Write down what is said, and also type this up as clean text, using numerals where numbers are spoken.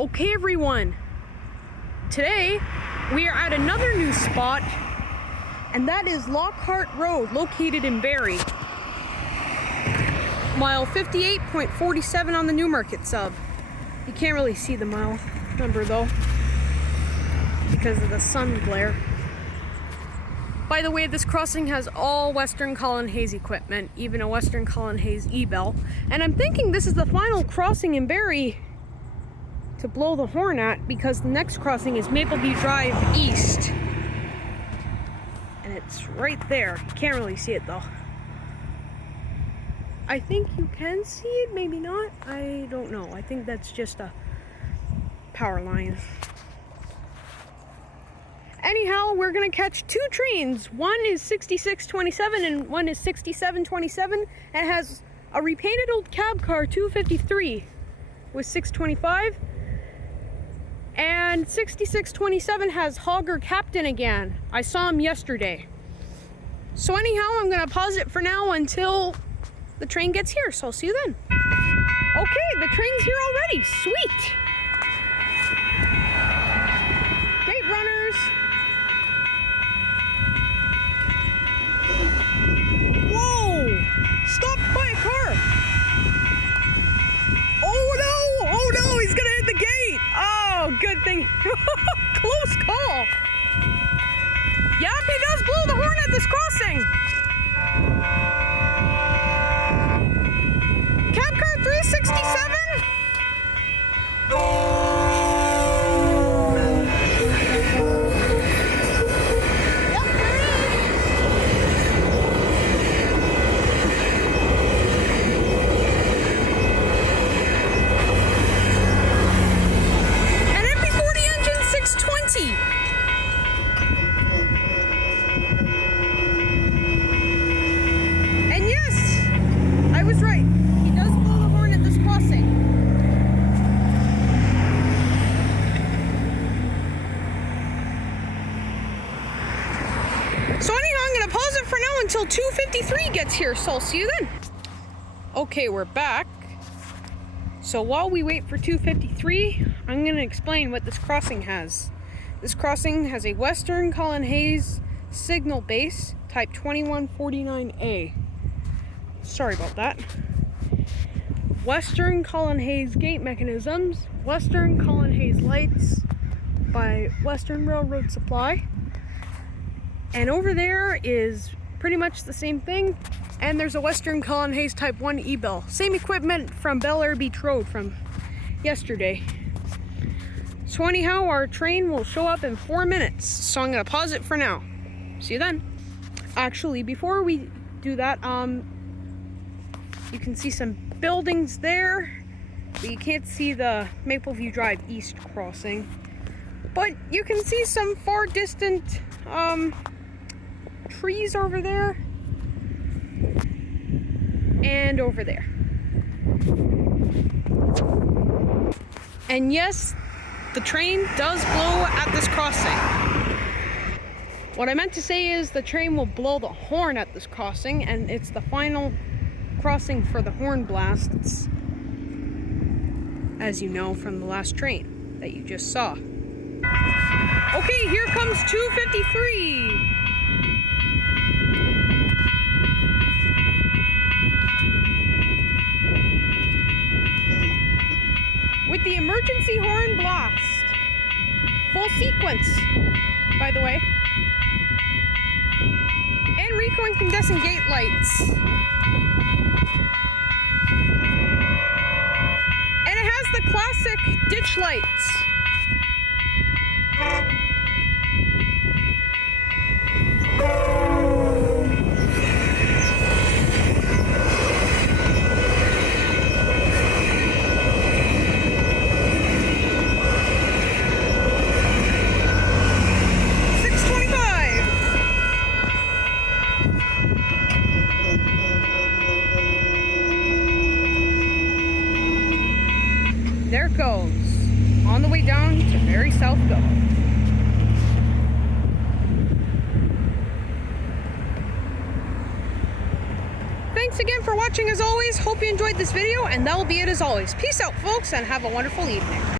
Okay everyone, today we are at another new spot, and that is Lockhart Road, located in Barrie. Mile 58.47 on the Newmarket sub. You can't really see the mile number though, because of the sun glare. By the way, this crossing has all Western Cullen Hayes equipment, even a Western Cullen Hayes e-bell. And I'm thinking this is the final crossing in Barrie to blow the horn at, because the next crossing is Mapleview Drive East. And it's right there. You can't really see it though. I think you can see it, maybe not. I don't know. I think that's just a power line. Anyhow, we're gonna catch two trains. One is 6627 and one is 6727, and has a repainted old cab car 253 with 625. And 6627 has Hogger Captain again. I saw him yesterday. So anyhow, I'm gonna pause it for now until the train gets here, so I'll see you then. Okay, the train's here already, sweet. Gate runners. Whoa, stopped by a car. Oh no, he's gonna hit the gate. Oh, good thing. Close call. Yep, he does blow the horn at this crossing. Cab car 367. So anyhow, I'm gonna pause it for now until 253 gets here, so I'll see you then. Okay, we're back. So while we wait for 253, I'm gonna explain what this crossing has. This crossing has a Western Cullen Hayes signal base, type 2149A. Sorry about that. Western Cullen Hayes gate mechanisms, Western Cullen Hayes lights by Western Railroad Supply. And over there is pretty much the same thing. And there's a Western Cullen Hayes Type 1 e-bell. Same equipment from Bel Air Beach Road from yesterday. So anyhow, our train will show up in 4 minutes. So I'm gonna pause it for now. See you then. Actually, before we do that, you can see some buildings there, but you can't see the Mapleview Drive East crossing. But you can see some far distant, trees over there and over there. And yes, the train does blow at this crossing. What I meant to say is the train will blow the horn at this crossing, and it's the final crossing for the horn blasts, as you know from the last train that you just saw. Okay, here comes 253. With the emergency horn blast. Full sequence, by the way. And Rico incandescent gate lights. And it has the classic ditch lights. There it goes, on the way down to Barrie South Go. Thanks again for watching as always. Hope you enjoyed this video, and that'll be it as always. Peace out, folks, and have a wonderful evening.